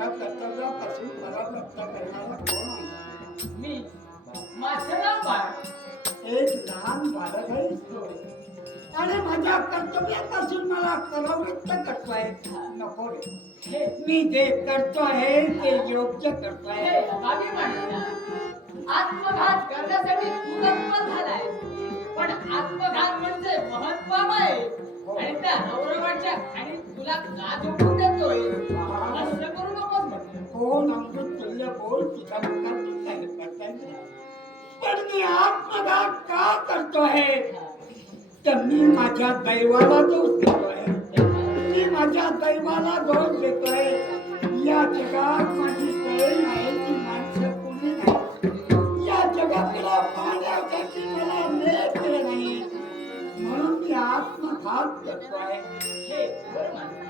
माझ्या कर्तव्यापासून पराभक्त करणारा कोण आहे? मी माझं नाव बाळ. एक लहान बालक आहे आणि माझ्या कर्तव्यापासून मला परावृत्त करतोय. नको रे, हे मी जे करतोय ते योग्य करतोय. हे अभिमान आहे. आत्मघात करण्यासाठी तू तत्पर झालाय, पण आत्मघात म्हणजे महत्त्वमय आणि त्या गौरवाच्या खाणी तुला का झोपून देतोय? असं करू नकोस म्हटलं. कोण अमृत तुल्य बोल तुझ्या मुखात काय करताय? पण मी आत्मघात का करतोय? तर मी माझ्या दैवाला दोष देतोय. मी माझ्या दैवाला दोष देतोय. या जगात माझी कळी नाही की माणसं कोणी नाही. या जगाकडे पाहण्यासाठी मला नेत्र नाही, म्हणून मी आत्मघात करतोय. हे बरं मानलं.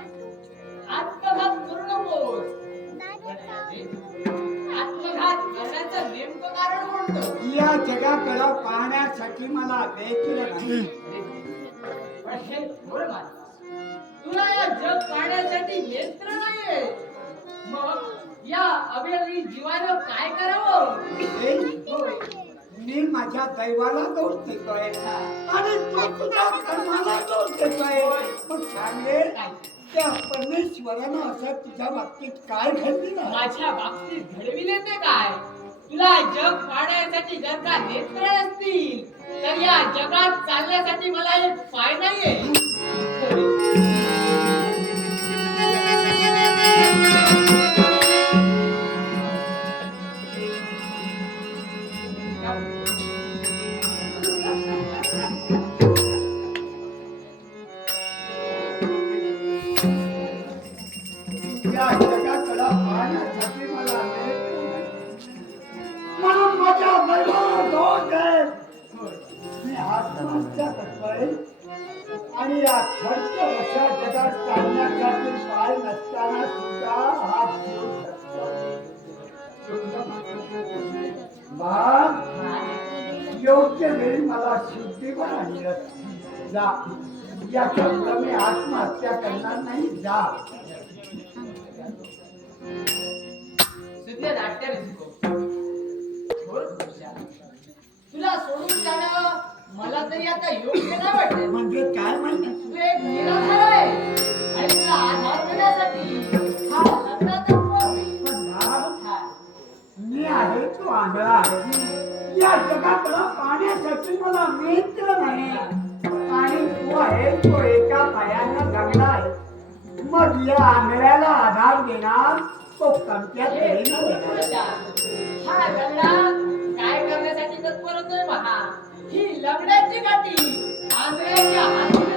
आत्मघात करू नकोस. आत्मघात करण्याचं नेमकं कारण कोणतं? या जगाकडे पाहण्यासाठी मला नेत्र नाही. पण हे बरं मानलं. तुला या जग पाहण्यासाठी नेत्र नाहीये, मग या अवेळी जीवानं काय करावं? हे होय. मी माझ्या दैवाला दोष देतोय आणि तू तुझ्या कर्माला दोष देतोय. मग सांगे त्या परमेश्वरानं असं तुझ्या बाबतीत काय घडलेलं? माझ्या बाबतीत घडविले ते काय? तुला जग पाहण्यासाठी जर का नेत्र नसतील तर या जगात चालण्यासाठी मला एक पाय नाहीये. या जगाकडे पाहण्यासाठी मला नेत्र नाही, म्हणून माझ्या दैवाला दोष आहे. मी आत्महत्या करतोय आणि या खर्च अशा जगात चालण्यासाठी पाय नसताना सुद्धा हा जीव योग्य वेळी मला शुद्धीवर आणलं. जा, याच्या पुढे मी आत्महत्या करणार नाही. जा. सुद्धा नाट्य रसिको. थोर खुशाल. तुला सोडून जाणं मला तरी आता योग्य नाही वाटत. म्हणजे काय म्हणतात? तू एक निराधार आहे आणि तुला आधार देण्यासाठी हा लग्नाचा उपवास आहे. पण बाळ, हा. मी आहे तो आंधळा आहे. या जगाकडे पाहण्यासाठी मला मित्र नाही आणि तू आहे तो एका पायानं जगला आहे. मग या आंधळ्याला आधार देणार तो कमत्या तऱ्हेनं देणार. हा लग्ना काय करण्यासाठी तत्पर होतोय पहा. ही लग्नाची गाठी आंधळ्याच्या हाती